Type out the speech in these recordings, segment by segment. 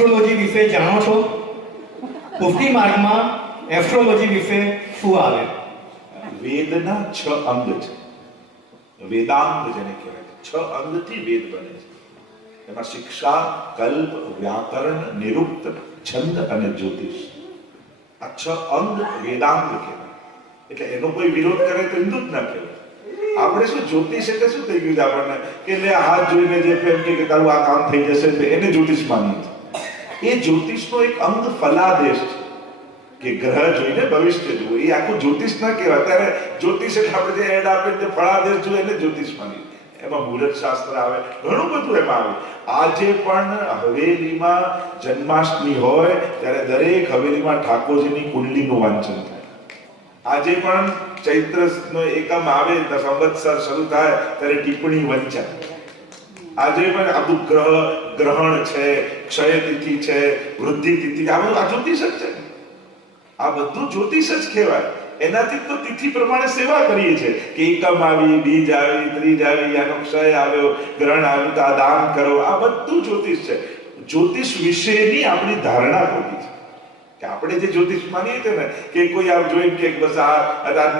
Astrology વિશે જાણો છો? પુષ્ટિ માર્ગમાં એસ્ટ્રોલોજી વિશે શું આવે? વેદના 6 અંગ છે. વેદાંગ જેને કહેવાય, 6 અંગથી વેદ બને છે. એમાં શિક્ષા, કલ્પ, વ્યાકરણ, નિરુક્ત, છંદ અને જ્યોતિષ, આ 6 અંગ વેદાંગ કહેવાય. એટલે એનો કોઈ વિરોધ કરે તો હિન્દુ જ ના કહેવાય. આપણે શું જ્યોતિષ એટલે શું થઈ ગયું છે આપણને કે લે હાથ જોઈને જે એમ કે તારું આ કામ થઈ જશે તો એને જ્યોતિષ માનીએ છીએ. એ જ્યોતિષનો એક અંગ ફલાદેશ છે કે ગ્રહ જોઈને ભવિષ્ય જુઓ. એ આખું જ્યોતિષ ના કહેવાય. ત્યારે જ્યોતિષ એટલે આપણે જે એડ આપે તે ફળાદેશ જોઈએ એને જ્યોતિષ માનીએ. એમાં મુહૂર્ત શાસ્ત્ર આવે, ઘણું બધું એમાં આવે. આજે પણ હવેલીમાં જન્માષ્ટમી હોય ત્યારે દરેક હવેલીમાં ઠાકોરજીની કુંડલીનું વાંચન થાય. આજે પણ ચૈત્રનો એકમ આવે, સંવત્સર શરૂ થાય ત્યારે ટિપ્પણી વંચાય. આજે પણ આ બધું ગ્રહણ છે, ક્ષય તિથિ છે, વૃદ્ધિ તિથિ, આ બધું આ જ્યોતિષ જ છે. આ બધું જ્યોતિષ જ કહેવાય. એનાથી તો તિથિ પ્રમાણે સેવા કરીએ છીએ કે એકમ આવી, બીજ આવી, ત્રીજ આવી, આનો ક્ષય આવ્યો, ગ્રહણ આવ્યું તો આ દાન કરો. આ બધું જ્યોતિષ છે. જ્યોતિષ વિશેની આપણી ધારણા ખોટી છે કે આપણે જે જ્યોતિષ માનીએ છીએ ને કે કોઈ આમ જોઈને કે બસ આ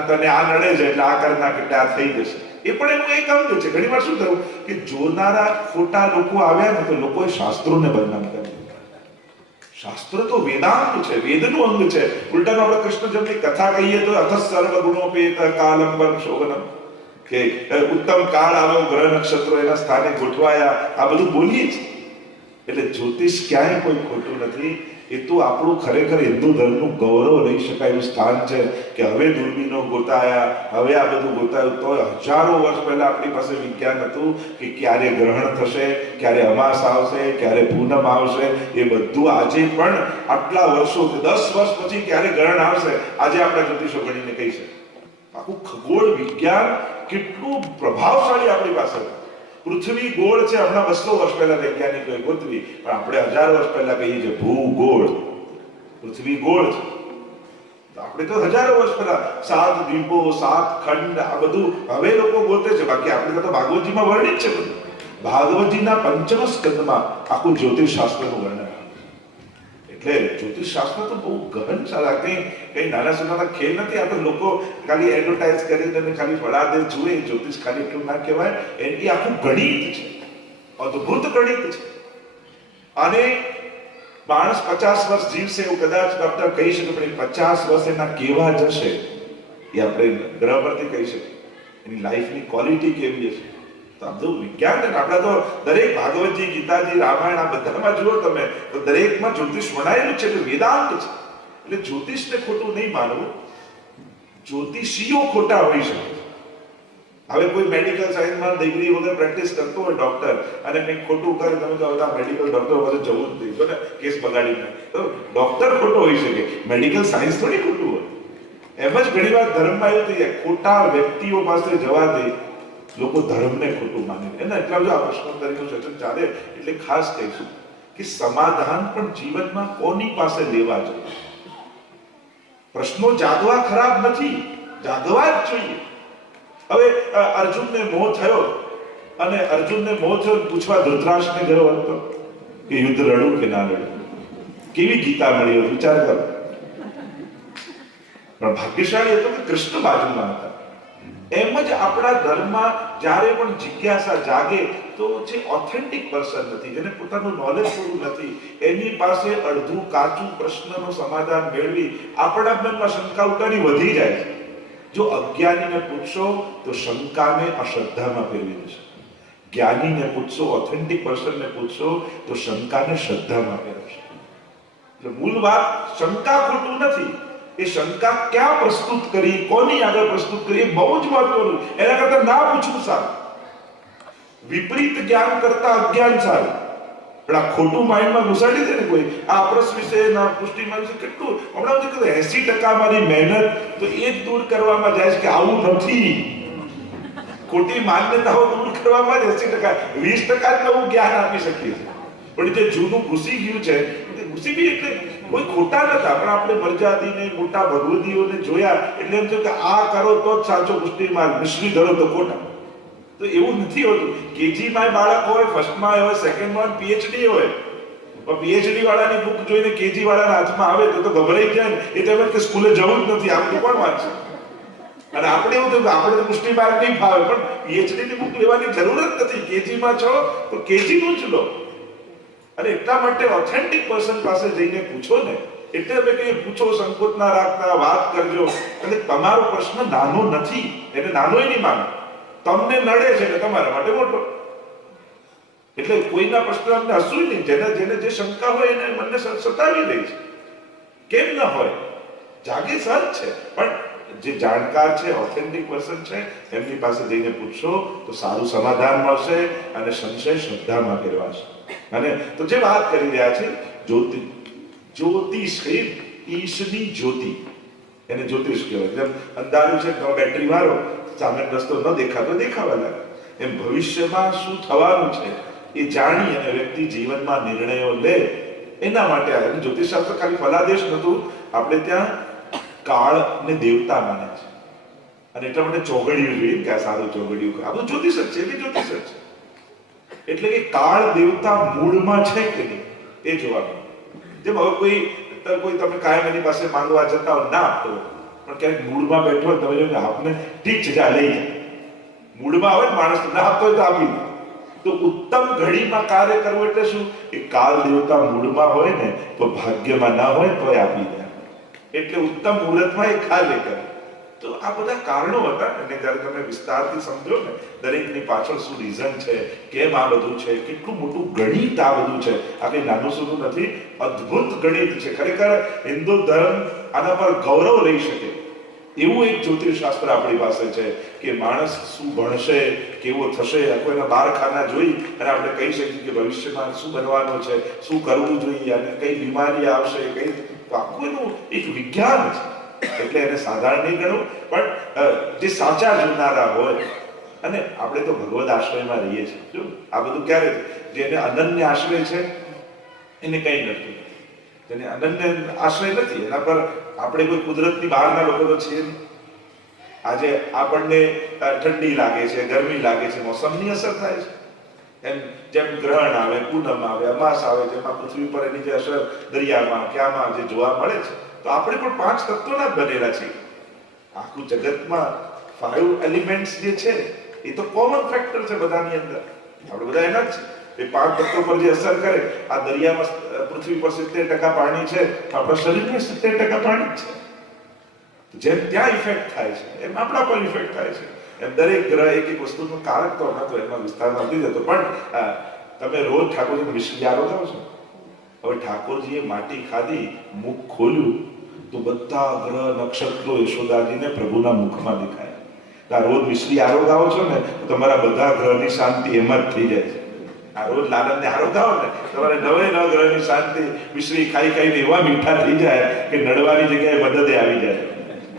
તને આ નડે છે એટલે આ કરી નાખે એટલે આ થઈ જશે, એ પણ એનું એક અંગ છે. ઘણી વાર શું થયું કે જોનારા ખોટા લોકો આવ્યા ને તો લોકોએ શાસ્ત્રોને બદનામ કર્યા. શાસ્ત્ર તો વેદાંત છે, વેદનું અંગ છે. ઉલટાનો આપણે કૃષ્ણ જન્મની કથા કહીએ તો અથ સર્વ ગુણોપેત કાલંબન શોભનમ, કે ઉત્તમ કાળ આવ્યો, ગ્રહ નક્ષત્રો એના સ્થાને ગોઠવાયા, આ બધું બોલીએ છીએ. એટલે જ્યોતિષ ક્યાંય કોઈ ખોટું નથી. એ તો આપણું ખરેખર હિન્દુ ધર્મનું ગૌરવ લઈ શકાય એવું સ્થાન છે કે હવે દૂરબીનો ગોતાયા, હવે આ બધું ગોતાયું. તો હજારો વર્ષ પહેલા આપણી પાસે વિજ્ઞાન હતું કે ક્યારે ગ્રહણ થશે, ક્યારે અમાસ આવશે, ક્યારે પૂનમ આવશે. એ બધું આજે પણ આટલા વર્ષો 10 વર્ષ પછી ક્યારે ગ્રહણ આવશે આજે આપણા જ્યોતિષો ગણીને કહી શકે. આખું ખગોળ વિજ્ઞાન કેટલું પ્રભાવશાળી આપણી પાસે. પૃથ્વી ગોળ છે, હમણાં 200 વર્ષ પહેલા વૈજ્ઞાનિકોએ ગોતવી, પણ આપણે 1000 વર્ષ પહેલા કહીએ છીએ ભૂગોળ. પૃથ્વી ગોળ છે. આપણે તો હજારો વર્ષ પહેલા 7 દ્વીપો, 7 ખંડ, આ બધું હવે લોકો ગોતે છે. બાકી આપણે તો ભાગવતજીમાં વર્ણિત છે બધું. ભાગવતજીના 5મ સ્કંદમાં આખું જ્યોતિષ શાસ્ત્રનું વર્ણન. એટલે જ્યોતિષ શાસ્ત્ર તો બહુ ગહન છે. કઈ નાના સુનાના ખેલ નથી. આ તો લોકો ખાલી એડવર્ટાઇઝ કરીને ખાલી ફળાદેશ જુએ. જ્યોતિષ ખાલી એટલું ના કહેવાય, એ આખું ગણિત છે, અદ્ભુત ગણિત છે. અને માણસ 50 વર્ષ જીવશે એવું કદાચ ડોક્ટર કહી શકે, પણ 50 વર્ષ એના કેવા જશે એ આપણે ગ્રહ પરથી કહી શકીએ. એની લાઈફની ક્વોલિટી કેવી હશે. તો આ બધું વિજ્ઞાન છે. આપણા તો દરેક ભાગવતજી, ગીતાજી, રામાયણ આ બધામાં જુઓ તમે તો દરેકમાં જ્યોતિષ વણાયેલું છે. એટલે વેદાંત છે. એટલે જ્યોતિષને ખોટું નહીં માનવું. જ્યોતિષીઓ ખોટા હોઈ શકે. હવે કોઈ મેડિકલ સાયન્સમાં ડિગ્રી વગર પ્રેક્ટિસ કરતો હોય ડોક્ટર અને કંઈક ખોટું કરે, તમે તો બધા મેડિકલ ડોક્ટર પાસે જવું જ નહીં ને, કેસ બગાડીને. તો ડોક્ટર ખોટો હોઈ શકે, મેડિકલ સાયન્સ થોડી ખોટું હોય. એમ જ ઘણી વાર ધર્મમાં એવું થઈ જાય, ખોટા વ્યક્તિઓ પાસે જવાથી લોકો ધર્મને ખોટું માને. એના એટલા જો આ પ્રશ્નોત્તરીનું સેશન ચાલે એટલે ખાસ કહીશું કે સમાધાન પણ જીવનમાં કોની પાસે લેવા જોઈએ. પ્રશ્નો જાગવા ખરાબ નથી, જાગવા જ જોઈએ. હવે અર્જુનને મોહ થયો અને અર્જુનને મોહ થયો પૂછવા ધૃતરાષ્ટ્રને ગયો હતો કે યુદ્ધ લડું કે ના લડું. કેવી ગીતા મળી હોય વિચાર કરો. પણ ભાગ્યશાળી હતો કે કૃષ્ણ બાજુમાં હતા. એમ જ આપણા ધર્મમાં જ્યારે પણ જિજ્ઞાસા જાગે તો જે ઓથેન્ટિક પર્સન નથી, જેને પોતાનું નોલેજ થોડું નથી, એની પાસે અડધું કાચું પ્રશ્નનું સમાધાન મેળવી આપણા મનમાં શંકા ઉઠાવી વધી જાય છે. જો અજ્ઞાનીને પૂછશો તો શંકાને અશ્રદ્ધામાં ફેરવી દેશે. જ્ઞાનીને પૂછશો, ઓથેન્ટિક પર્સનને પૂછશો તો શંકાને શ્રદ્ધામાં ફેરવશે. એટલે મૂળ વાત શંકા ખોટું નથી. એ શંકા ક્યાં પ્રસ્તુત કરી, કોની આગળ પ્રસ્તુત કરી, એ બહુ જ મહત્વનું. એના કરતા ના પૂછવું સારું. વિપરીત જ્ઞાન કરતા અજ્ઞાન સારું. પણ આ ખોટું માઇન્ડમાં ઘુસાડી દે ને કોઈ, આ અપરસ વિશે ના પુષ્ટિમાં વિશે કેટલું હમણાં બધું 80% મારી મહેનત તો એ જ દૂર કરવામાં જાય છે કે આવું નથી. ખોટી માન્યતાઓ દૂર કરવામાં જ 80%, 20% જ નવું જ્ઞાન આપી શકીએ છીએ. પણ જે જૂનું ઘૂસી ગયું છે, ઘૂસી ગયું એટલે કોઈ ખોટા નતા, પણ આપણે મર્યાદીને મોટા ભગવદીઓને જોયા એટલે એમ થયું કે આ કરો તો જ સાચો પુષ્ટિ માર્ગ, મિશ્રી ધરો તો ખોટા. તો એવું નથી હોતું. કેજીમાં બાળક હોય, ફર્સ્ટમાં હોય, સેકન્ડમાં પીએચડી હોય, પણ પીએચડી વાળાની બુક જોઈને કેજી વાળાના હાથમાં આવે તો ગભરાઈ જાય ને, એ તો એમ કે સ્કૂલે જવું જ નથી, આપણે કોણ વાંચશે? અને આપણે એવું થયું કે આપણે તો પુષ્ટિ માર્ગ નહીં ફાવે, પણ પીએચડી ની બુક લેવાની જરૂર જ નથી. કેજી માં છો તો કેજી નું જ લો. અને એટલા માટે ઓથેન્ટિક પર્સન પાસે જઈને પૂછો ને, એટલે અમે કહીએ પૂછો, સંકોચ ના રાખતા, વાત કરજો. અને તમારો પ્રશ્ન નાનો નથી, એને નાનોય નહીં માનો. તમને નડે છે એટલે તમારા માટે મોટો. એટલે કોઈના પ્રશ્ન અમને હસવું નહીં. જેને જે શંકા હોય એને મને સતાવી દે છે. કેમ ન હોય? જાગે સહજ છે. પણ જે જાણકાર છે, ઓથેન્ટિક પર્સન છે, એમની પાસે જઈને પૂછશો તો સારું સમાધાન મળશે અને સંશય શ્રદ્ધામાં ફેરવાશે. અને તો જે વાત કરી રહ્યા છે જ્યોતિષ, ઈશની જ્યોતિ, એને જ્યોતિષ કહેવાય. જેમ અંધારું છે તો બેટરી મારો, સામે રસ્તો ન દેખાતો દેખાવા લાગે. એમ ભવિષ્યમાં શું થવાનું છે એ જાણી અને વ્યક્તિ જીવનમાં નિર્ણયો લે, એના માટે આવે. જ્યોતિષશાસ્ત્ર ખાલી ફલાદેશ નતું, આપણે ત્યાં કાળ ને દેવતા માને છે. અને એટલા માટે ચોઘડિયું જોઈએ કે આ સારું ચોઘડિયું, આ બધું જ્યોતિષ જ છે, એ જ્યોતિષ જ છે. એટલે કે કાળ દેવતા મૂળમાં છે કે નહીં એ જોવાનું. જેમ હવે કોઈ તમે કાયમ એની પાસે માંગવા જતા હો, ના આપતો, પણ ક્યાંક મૂળમાં બેઠો હોય તમે જોઈને આપને ઠીક છે, જા લઈ જાય. મૂળમાં આવે ને માણસ, ના આપતો હોય તો આપી દે. તો ઉત્તમ ઘડીમાં કાર્ય કરવું એટલે શું? એ કાળ દેવતા મૂળમાં હોય ને તો ભાગ્યમાં ના હોય તો આપી દે. એટલે ઉત્તમ મુહૂર્તમાં એ કાર્ય કરે. તો આ બધા કારણો હતા. અને જ્યારે તમે વિસ્તારથી સમજો ને દરેકની પાછળ શું રીઝન છે, કેમ આ બધું છે, કેટલું મોટું ગણિત આ બધું છે. આ કંઈ નાનું સૂનું નથી, અદ્ભુત ગણિત છે. ખરેખર હિન્દુ ધર્મ આના પર ગૌરવ લઈ શકે એવું એક જ્યોતિષશાસ્ત્ર આપણી પાસે છે કે માણસ શું ભણશે, કેવો થશે, કોઈના બારખાના જોઈ અને આપણે કહી શકીએ કે ભવિષ્યમાં શું બનવાનું છે, શું કરવું જોઈએ, અને કઈ બીમારી આવશે, કઈ. તો આખું એનું એક વિજ્ઞાન છે. એટલે એને સાધારણ નહીં ગણવું. પણ જે સાચા જોનારા હોય, અને આપણે તો ભગવદ આશ્રયમાં રહીએ છીએ. જો આ બધું ક્યારે, જેને અનન્ય આશ્રય છે એને કઈ નથી, જેને અનન્ય આશ્રય નથી એના પર આપણે કોઈ કુદરતની બહારના લોકો તો છીએ નહીં. આજે આપણને ઠંડી લાગે છે, ગરમી લાગે છે, મોસમની અસર થાય છે. એમ જેમ ગ્રહણ આવે, પૂનમ આવે, અમાસ આવે, જેમાં પૃથ્વી પર એની જે અસર દરિયામાં ક્યાંમાં જે જોવા મળે છે. તો આપણે પણ 5 તત્વોના જ બનેલા છીએ. આખું જગતમાં 5 એલિમેન્ટ્સ જે છે એ તો કોમન ફેક્ટર છે બધાની અંદર. આપણે બધા એના જ છે. એ 5 તત્વો પર જે અસર કરે, આ દરિયામાં પૃથ્વી પર 70% પાણી છે, આપણા શરીરમાં 70% પાણી જ છે. જેમ ત્યાં ઇફેક્ટ થાય છે એમ આપણા પર ઇફેક્ટ થાય છે. એમ દરેક ગ્રહ એક વસ્તુનું કારક તો હતો, એમાં વિસ્તારમાં નથી જતો. પણ તમે રોજ ઠાકોરજીને મિશ્રી આરોગાવો છો. હવે ઠાકોરજીએ માટી ખાધી, મુખ ખોલ્યું તો બધા ગ્રહ નક્ષત્રો યશોદાજીને પ્રભુના મુખમાં દેખાય. આ રોજ મિશ્રી આરોગાવો છો ને તો તમારા બધા ગ્રહની શાંતિ એમ જ થઈ જાય છે. આ રોજ લાલનને આરોગાવો ને તમારે 9 ગ્રહની શાંતિ મિશ્રી ખાઈ ખાઈને એવા મીઠા થઈ જાય કે નડવાની જગ્યાએ મદદે આવી જાય.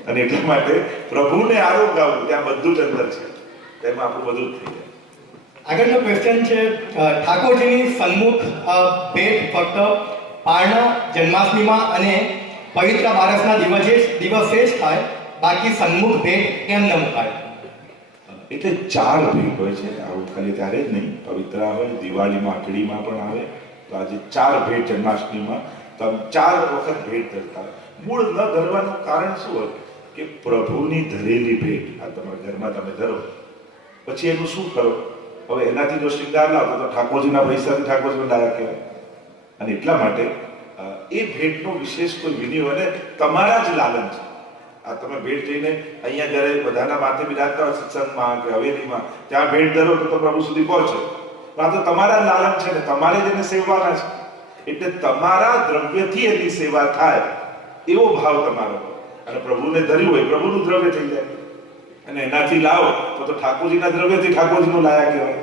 અને એટલા માટે પ્રભુને આરોગાવું, ત્યાં બધું જ અંદર છે, તેમાં આપણું બધું જ થઈ જાય. આગળનો ક્વેશ્ચન છે, ઠાકોરજીની સન્મુખ ભેટ ફક્ત પારણા જન્માષ્ટમીમાં અને પવિત્ર બારસના દિવસે જ થાય, બાકી સન્મુખ ભેટ કેમ ન મુકાય? એટલે 4 ભેટ હોય છે. આવું ખાલી ત્યારે જ નહીં, પવિત્ર હોય, દિવાળીમાં આખડીમાં પણ આવે. તો આજે 4 ભેટ જન્માષ્ટમીમાં તમે 4 વખત ભેટ ધરતા. મૂળ ન ધરવાનું કારણ શું હોય કે પ્રભુની ધરેલી ભેટ આ તમારા ઘરમાં તમે ધરો, પછી એનું શું કરો? હવે એનાથી જો શૃંગાર લાવો તો ઠાકોરજીના પૈસાથી ઠાકોરજીનો ડાયર કહેવાય. અને એટલા માટે એ ભેટનો વિશેષ કોઈ વિનિયોગ અને તમારા જ લાલન છે. આ તમે ભેટ જઈને અહીંયા જ્યારે બધાના માથે બિરાજતા હોય સત્સંગમાં કે હવેલીમાં, ત્યાં ભેટ ધરો તો પ્રભુ સુધી પહોંચે. પણ આ તો તમારા જ લાલન છે ને, તમારે જ એને સેવવાના છે. એટલે તમારા દ્રવ્યથી એની સેવા થાય એવો ભાવ તમારો હોય. અને પ્રભુને ધર્યું હોય, પ્રભુનું દ્રવ્ય થઈ જાય. અને એનાથી લાવો તો ઠાકોરજીના દ્રવ્યથી ઠાકોરજીનું લાયા કહેવાય.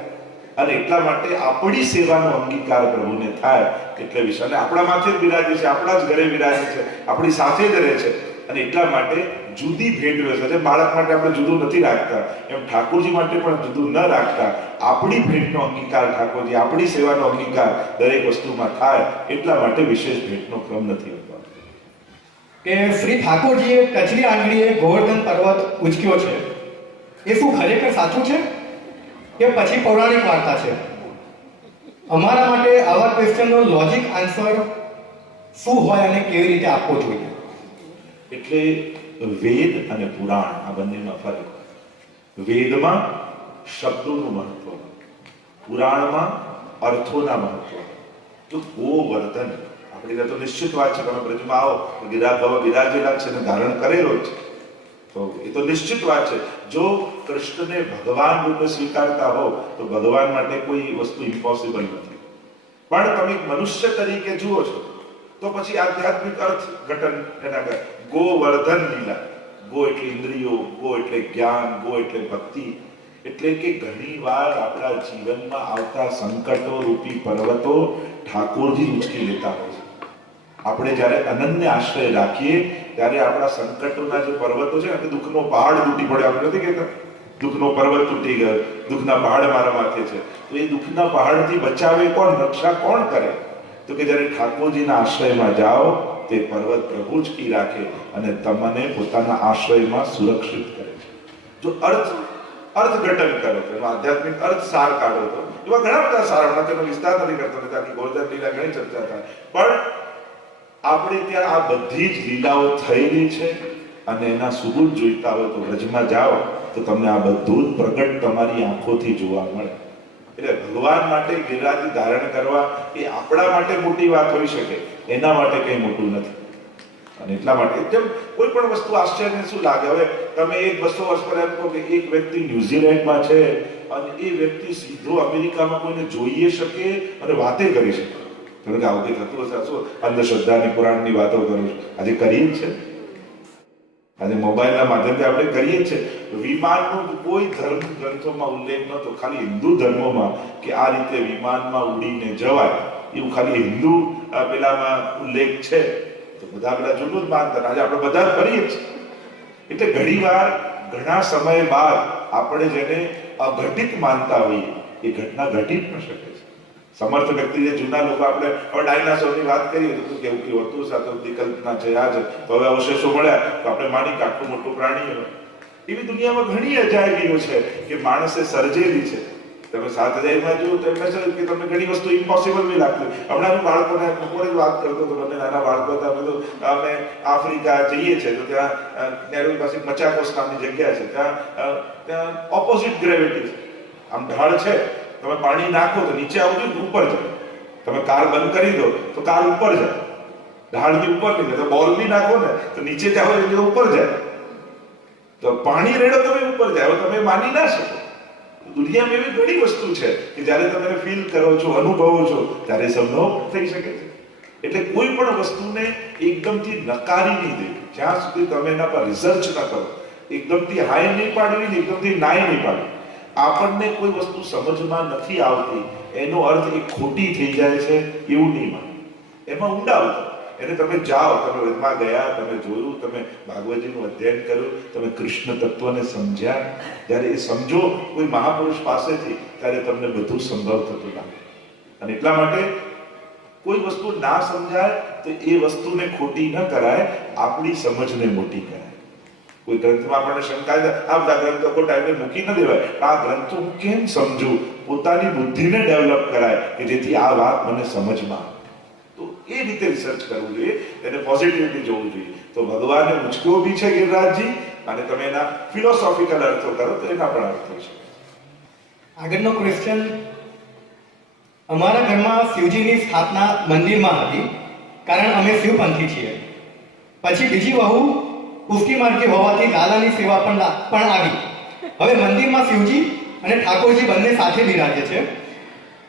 અને એટલા માટે આપણી સેવાનો અંગીકાર પ્રભુને થાય એટલે વિશે. અને આપણા માથે જ બિરાજે છે, આપણા જ ઘરે બિરાજે છે, આપણી સાથે જ રહે છે. અને એટલા માટે જુદી ભેટ વ્યવસ્થા છે. બાળક માટે આપણે જુદું નથી રાખતા, એમ ઠાકોરજી માટે પણ જુદું ન રાખતા. આપણી ભેટનો અંગીકાર ઠાકોરજી, આપણી સેવાનો અંગીકાર દરેક વસ્તુમાં થાય એટલા માટે વિશેષ ભેટનો ક્રમ નથી હોતો. કે શ્રી ઠાકોરજીએ ટચલી આંગળીએ ગોવર્ધન પર્વત ઉચક્યો છે, એ શું ખરેખર સાચું છે કે પછી પૌરાણિક વાર્તા છે? અમારા માટે આવા ક્વેશ્ચનનો લોજિક આન્સર શું હોય અને કેવી રીતે આપવો જોઈએ? એટલે વેદ અને પુરાણ આ બંનેમાં ફરક. વેદમાં શબ્દોનું મહત્વ, પુરાણમાં અર્થોના મહત્વ. તો ગોવર્ધન આપણે તો નિશ્ચિત વાત છે, તમે બ્રજમાં આવો ગિરા બિરાજેલા છે ને ધારણ કરેલો જ છે, તો એ તો નિશ્ચિત વાત છે. જો કૃષ્ણને ભગવાન રૂપે સ્વીકારતા હો તો ભગવાન માટે કોઈ વસ્તુ ઇમ્પોસિબલ નથી. પણ તમે મનુષ્ય તરીકે જુઓ છો તો પછી આધ્યાત્મિક અર્થ ઘટન એના ગોવર્ધન લીલા. ગો એટલે ઇન્દ્રિયો, ગો એટલે જ્ઞાન, ગો એટલે ભક્તિ. એટલે કે ઘણી વાર આપણા જીવનમાં આવતા સંકટો રૂપી પર્વતો ઠાકોરજી ઉચકી લેતા હોય છે. આપણે જ્યારે અનન્ય આશ્રય રાખીએ ત્યારે આપણા સંકટોના જે પર્વતો છે ને, દુઃખનો પહાડ તૂટી પડ્યો, આપણે નથી કહેતા દુઃખનો પર્વત તૂટી ગયો, દુઃખના પહાડ મારા માથે છે. તો એ દુઃખના પહાડથી બચાવે કોણ, રક્ષા કોણ કરે? તો કે જ્યારે ઠાકોરજીના આશ્રયમાં જાઓ તે પર્વત પ્રભુ જ કી રાખે અને તમને પોતાના આશ્રયમાં સુરક્ષિત કરે છે. જો અર્થઘટન કરો તો આધ્યાત્મિક અર્થ સાર કાઢો તો એવા ઘણા બધા સાર, હમણાં તેનો વિસ્તાર નથી કરતો, નથી ગોવર્ધન લીલા ઘણી ચર્ચા થાય, પણ આપણે ત્યાં આ બધી જ લીલાઓ થયેલી છે અને એના સુબુત જોઈતા હોય તો વ્રજમાં જાઓ તો તમને આ બધું જ પ્રગટ તમારી આંખોથી જોવા મળે. એટલે ભગવાન માટે ગિરિરાજથી ધારણ કરવા એ આપણા માટે મોટી વાત હોઈ શકે, એના માટે કંઈ મોટું નથી. અને એટલા માટે જેમ કોઈ પણ વસ્તુ આશ્ચર્ય શું લાગે, હવે તમે 100-200 વર્ષ પહેલા એમ કહો કે એક વ્યક્તિ ન્યુઝીલેન્ડમાં છે અને એ વ્યક્તિ સીધો અમેરિકામાં કોઈને જોઈએ શકે અને વાતે કરી શકે. તમે કે આવું કંઈ થતું હશે? શું અંધશ્રદ્ધાની પુરાણની વાતો કરું છું? આજે કરીએ જ છે, આજે મોબાઈલના માધ્યમથી આપણે કરીએ જ છે. વિમાનનો કોઈ ધર્મ ગ્રંથોમાં ઉલ્લેખ નહોતો, ખાલી હિન્દુ ધર્મોમાં કે આ રીતે વિમાનમાં ઉડીને જવાય એવું ખાલી હિન્દુ પેલામાં ઉલ્લેખ છે. તો બધા પેલા જૂનું જ માનતા, આજે આપણે બધા કરીએ જ. એટલે ઘણીવાર ઘણા સમય બાદ આપણે જેને અઘટિત માનતા હોઈએ એ ઘટના ઘટી પણ શકે છે. સમર્થ વ્યક્તિ જે જૂના લોકો, આપણે હવે ડાયનાસોરની વાત કરીએ તો કેવું કેવું હતું, સાથે વિકલ્પના છે, આ છે, તો હવે અવશેષો મળ્યા તો આપણે માની કે આટલું મોટું પ્રાણી હોય. એવી દુનિયામાં ઘણી અજાયબીઓ છે કે માણસે સર્જેલી છે. તમે 7000માં જુઓ તો એમને છે કે તમને ઘણી વસ્તુ ઇમ્પોસિબલ બી લાગતી. હમણાં હું બાળકોને કોને વાત કરતો હતો, બંને નાના બાળકો હતા, અમે આફ્રિકા જઈએ છીએ તો ત્યાં નેરોબી પાસે મચાકોસ નામની જગ્યા છે, ત્યાં ઓપોઝિટ ગ્રેવિટી છે. આમ ઢાળ છે, તમે પાણી નાખો તો નીચે આવું જોઈએ, ઉપર જાય. તમે કાર બંધ કરી દો તો કાર ઉપર જાય, ઢાળની ઉપર નહીં જાય. બોલ બી નાખો ને તો નીચે જાઓ એટલે ઉપર જાય, તો પાણી રેડો તમે ઉપર જાય. તમે માની ના શકો. દુનિયામાં એવી ઘણી વસ્તુ છે કે જ્યારે તમે ફીલ કરો છો, અનુભવો છો, ત્યારે સંભવ થઈ શકે છે. એટલે કોઈ પણ વસ્તુને એકદમથી નકારી નહીં દેવી જ્યાં સુધી તમે એના પર રિસર્ચ ન કરો. એકદમથી હાય નહીં પાડવી ને એકદમથી નાય નહીં પાડવી. આપણને કોઈ વસ્તુ સમજમાં નથી આવતી એનો અર્થ એ ખોટી થઈ જાય છે એવું નહીં માનવું. એમાં ઊંડા ઉતરો. એને તમે જાઓ, તમે વનમાં ગયા, તમે જોયું, તમે ભાગવતજીનું અધ્યયન કર્યું, તમે કૃષ્ણ તત્વને સમજ્યા. જ્યારે એ સમજો કોઈ મહાપુરુષ પાસેથી ત્યારે તમને બધું સંભવ થતું લાગે. અને એટલા માટે કોઈ વસ્તુ ના સમજાય તો એ વસ્તુને ખોટી ન કરાય, આપણી સમજને મોટી કરાય. કોઈ ગ્રંથમાં આપણને શંકા છે, આ બધા ગ્રંથો ખોટા એટલે મૂકી ન દેવાય. આ ગ્રંથો હું કેમ સમજું, પોતાની બુદ્ધિને ડેવલપ કરાય કે જેથી આ વાત મને સમજમાં આવે. તો એ રીતે રિસર્ચ કરવું જોઈએ, એને પોઝિટિવલી જોવું જોઈએ. તો ભગવાને ઉચક્યો બી છે ગિરિરાજજી, અને તમે એના ફિલોસોફિકલ અર્થો કરો તો એના પણ અર્થો છે. આગળનો ક્વેશ્ચન, અમારા ઘરમાં શિવજીની સ્થાપના મંદિરમાં હતી, કારણ અમે શિવપંથી છીએ. પછી બીજી વહુ પુષ્ટિ માર્ગી હોવાથી લાલાની સેવા પણ આવી. હવે મંદિરમાં શિવજી અને ઠાકોરજી બંને સાથે બિરાજે છે.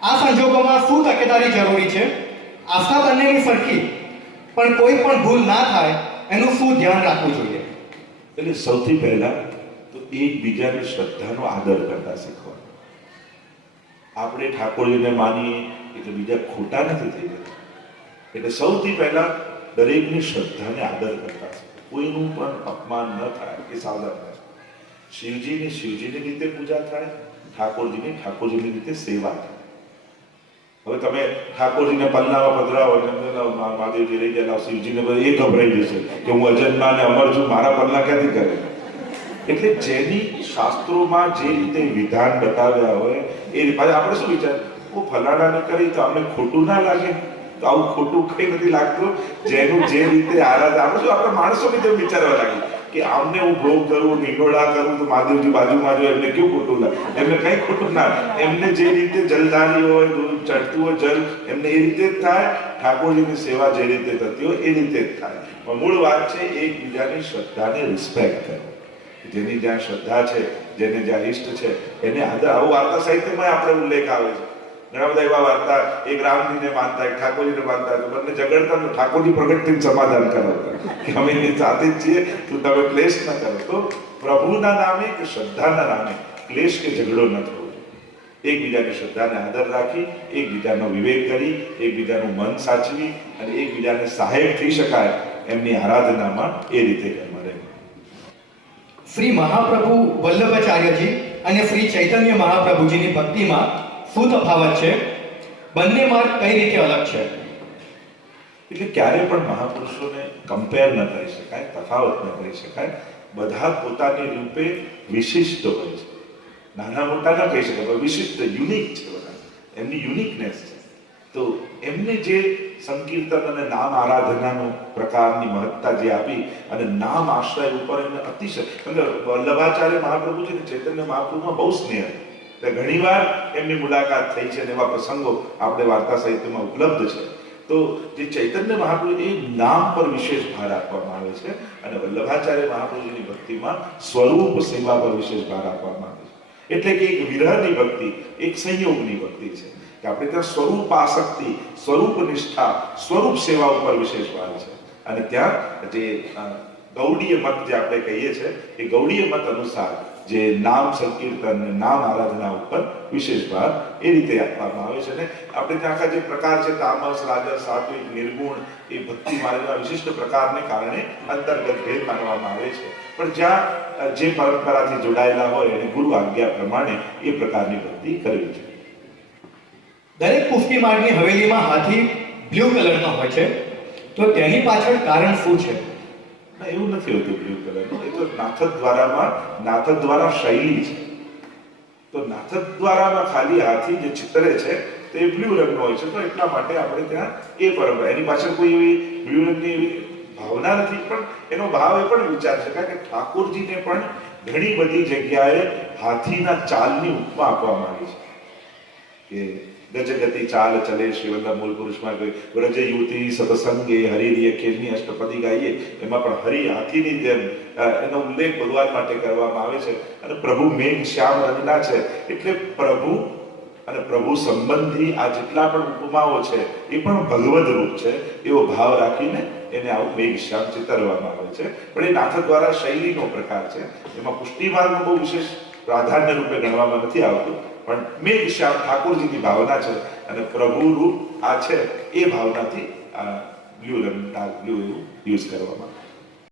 આ સંજોગોમાં શું તકેદારી જરૂરી છે? આસ્થા બંનેની સરખી, પણ કોઈ પણ ભૂલ ના થાય એનું શું ધ્યાન રાખવું જોઈએ? એટલે સૌથી પહેલા તો એકબીજાની શ્રદ્ધાનો આદર કરતા શીખવાનું. આપણે ઠાકોરજીને માનીએ એટલે બીજા ખોટા નથી થઈ જતા. એટલે સૌથી પહેલા દરેકની શ્રદ્ધાને આદર કરતા શીખો. કોઈનું પણ અપમાન ન થાય એ સાવધાન થાય. શિવજીની રીતે પૂજા થાય, ઠાકોરજીની રીતે સેવા થાય. હવે તમે ઠાકોરજીને પલ્લામાં પધરાવો, મહાદેવજી રહી ગયા, શિવજીને એ ગભરાઈ જશે કે હું અજન્મા અને અમર છું, મારા પલ્લા ક્યાંથી કરે. એટલે જેની શાસ્ત્રોમાં જે રીતે વિધાન બતાવ્યા હોય એ રીતે આપણે શું વિચાર, ઓ ફલાણાને કરી તો અમને ખોટું ના લાગે, તો આવું ખોટું કઈ નથી લાગતું. જેનું જે રીતે આરાધના આપણે શું આપણે માણસો જેમ વિચારવા લાગી કે આમને હું ભોગ કરું, નિંગોડા કરું તો મહાદેવજી બાજુમાં જો એમને કેવું ખોટું લાગે, એમને કઈ ખોટું ના, એમને જે રીતે જલધારી હોય, દૂધ ચડતું હોય જલ, એમને એ રીતે જ થાય. ઠાકોરજીની સેવા જે રીતે થતી હોય એ રીતે જ થાય. પણ મૂળ વાત છે એકબીજાની શ્રદ્ધાને રિસ્પેક્ટ કરો. જેની જ્યાં શ્રદ્ધા છે, જેને જ્યાં ઈષ્ટ છે એને આદર. આવું વાર્તા સાહિત્યમાં આપણે ઉલ્લેખ આવે છે. ઘણા બધા એવા વાર્તા, એક રામજીને માનતા, એક ઠાકોરજીને માનતા, તો બંને ઝઘડતા તો ઠાકોરજી પ્રગટ થઈને સમાધાન કરાવતા કે અમે એની સાથે જ છીએ, તો તમે ક્લેશ ન કરો. તો પ્રભુના નામે કે શ્રદ્ધાના નામે ક્લેશ કે ઝઘડો ન થવો જોઈએ. એકબીજાની શ્રદ્ધાને આદર રાખી, એકબીજાનો વિવેક કરી, એકબીજાનું મન સાચવી અને એકબીજાને સહાયક થઈ શકાય એમની આરાધનામાં એ રીતે કરવા રહે. શ્રી મહાપ્રભુ વલ્લભાચાર્યજી અને શ્રી ચૈતન્ય મહાપ્રભુજીની ભક્તિમાં શું તફાવત છે? બંને માર્ગ કઈ રીતે અલગ છે? એટલે ક્યારે પણ મહાપુરુષોને કમ્પેર ન કરી શકાય, તફાવત ન કરી શકાય. બધા પોતાની રૂપે વિશિષ્ટ હોય છે. નાના મોટા ન કહી શકાય, પણ વિશિષ્ટ, યુનિક છે બધા. એમની યુનિકનેસ છે. તો એમને જે સંકીર્તન અને નામ આરાધનાનું પ્રકારની મહત્તા જે આપી અને નામ આશ્રય ઉપર એમને અતિશય, વલ્લભાચાર્ય મહાપ્રભુ છે ને ચૈતન્ય મહાપ્રભુમાં બહુ સ્નેહ. ઘણીવાર એમની મુલાકાત થઈ છે અને એવા પ્રસંગો આપણે વાર્તા સાહિત્યમાં ઉપલબ્ધ છે. તો જે ચૈતન્ય મહાપ્રભુ એ નામ પર વિશેષ ભાર આપવામાં આવે છે અને વલ્લભાચાર્ય મહાપ્રભુજીની ભક્તિમાં સ્વરૂપ સેવા પર વિશેષ ભાર આપવામાં આવે છે. એટલે કે એક વિરહની ભક્તિ, એક સંયોગની ભક્તિ છે કે આપણે ત્યાં સ્વરૂપ આસક્તિ, સ્વરૂપ નિષ્ઠા, સ્વરૂપ સેવા ઉપર વિશેષ ભાર છે. અને ત્યાં જે ગૌડીય મત જે આપણે કહીએ છીએ એ ગૌડીય મત અનુસાર જે નામ સંકીર્તન, નામ આરાધના ઉપર વિશેષ ભાર એ રીતે આપવામાં આવે છે. ને આપણે ત્યાં આખા જે પ્રકાર છે તામસ, રાજસ, સાત્વિક, નિર્ગુણ, એ ભક્તિ માર્ગના વિશિષ્ટ પ્રકારને કારણે અંતર્ગત ભેદ માનવામાં આવે છે. પણ જ્યાં જે પરંપરાથી જોડાયેલા હોય એને ગુરુ આજ્ઞા પ્રમાણે એ પ્રકારની ભક્તિ કરવી છે. દરેક પુષ્ટિ માર્ગની હવેલીમાં હાથી બ્લુ કલરનો હોય છે, તો તેની પાછળ કારણ શું છે? એવું નથી હોતું બ્લુ કલરનું. એ તો નાથદ્વારા શૈલી છે. તો નાથદ્વારામાં ખાલી હાથી જે ચિત્રે છે તે બ્લુ રંગનો હોય છે. તો એટલા માટે આપણે ત્યાં એ પરંપરા, એની પાછળ કોઈ એવી બ્લુ રંગની એવી ભાવના નથી. પણ એનો ભાવ એ પણ વિચારી શકાય કે ઠાકોરજીને પણ ઘણી બધી જગ્યાએ હાથીના ચાલની ઉપમા આપવામાં આવી છે કે ગજગતિ ચાલ ચલે શ્રીવલ્લભ મૂળ પુરુષમાં કહ્યું વ્રજ યુવતી સતસંગે હરિરિય ખેલની અષ્ટપદી ગાઈએ, એમાં પણ હરિ હાથીની જેમ એનો ઉલ્લેખ ભગવાન માટે કરવામાં આવે છે. અને પ્રભુ મેઘ શ્યામ રંગના છે એટલે પ્રભુ અને પ્રભુ સંબંધી આ જેટલા પણ ઉપમાઓ છે એ પણ ભગવદ રૂપ છે એવો ભાવ રાખીને એને આવું મેઘ શ્યામ ચિતરવામાં આવે છે. પણ એ નાથ દ્વારા શૈલીનો પ્રકાર છે. એમાં પુષ્ટિ માર્ગનું બહુ વિશેષ પ્રાધાન્ય રૂપે ગણવામાં નથી આવતું. પણ મેઘ શ્યામ ઠાકોરજીની ભાવના છે અને પ્રભુ રૂપ આ છે એ ભાવનાથી આ બ્લુ રંગ, ડાર્ક બ્લુ એવું યુઝ કરવામાં આવે છે.